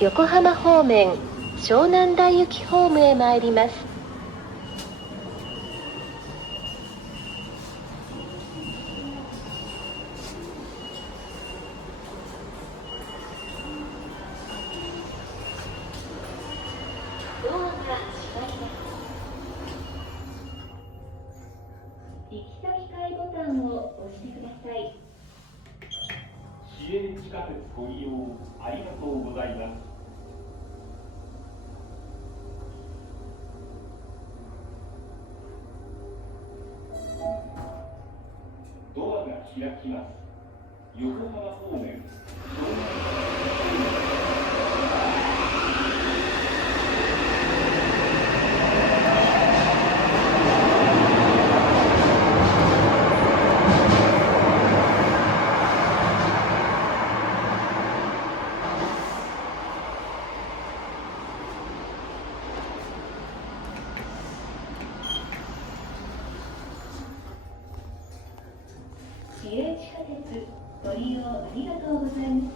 横浜方面湘南台行きホームへ参ります。ドアが閉まります。行き先階ボタンを押してください。市営地下鉄ご利用ありがとうございます。ドアが開きます。横浜方面市営地下鉄ご利用ありがとうございます。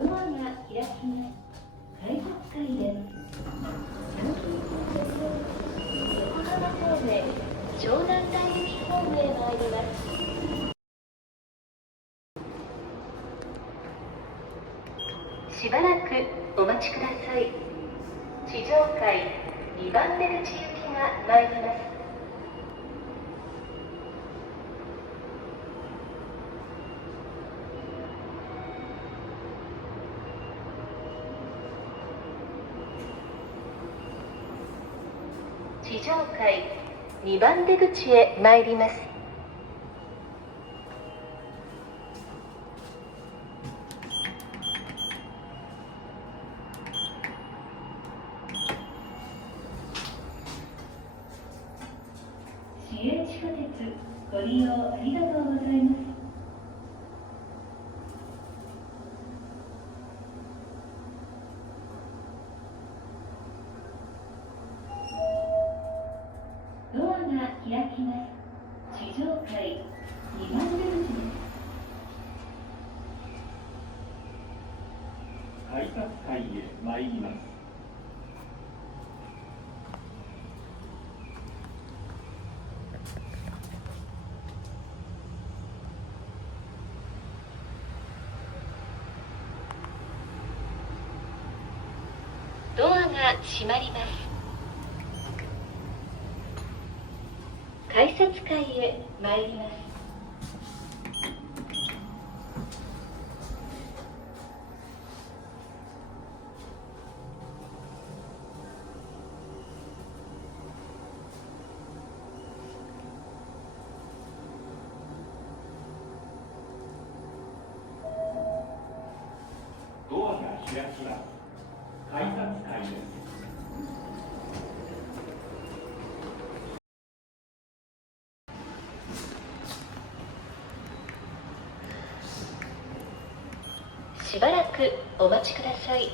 ドアが開きます。改札階です。横浜方面湘南台行きホームへ参ります。しばらくお待ちください。地上階2番出口行きが参ります。地上階2番出口へ参ります。市営地下鉄ご利用ありがとうございます。ドアが開きます。地上階2番出口です。改札階へ参ります。ドアが閉まります。改札階へ参ります。ドアが開きます。改札階です。しばらくお待ちください。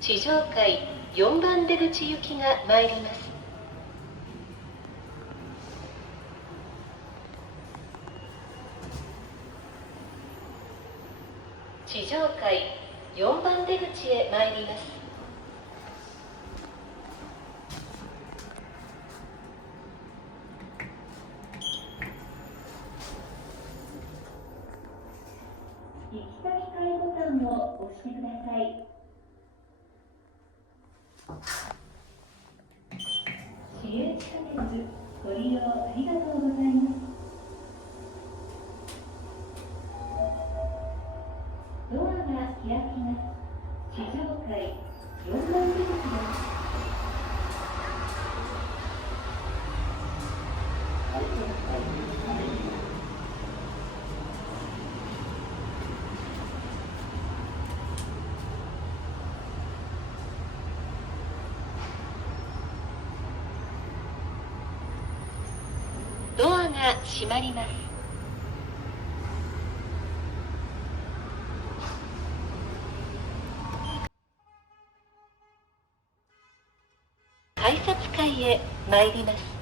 地上階4番出口行きが参ります。地上階4番出口へ参ります。行き先階ボタンを押してください。市営地下鉄ご利用ありがとうございます。ドアが開きます。地上階4番出口です。改札階へ参ります。ドアが閉まります。改札階へ参ります。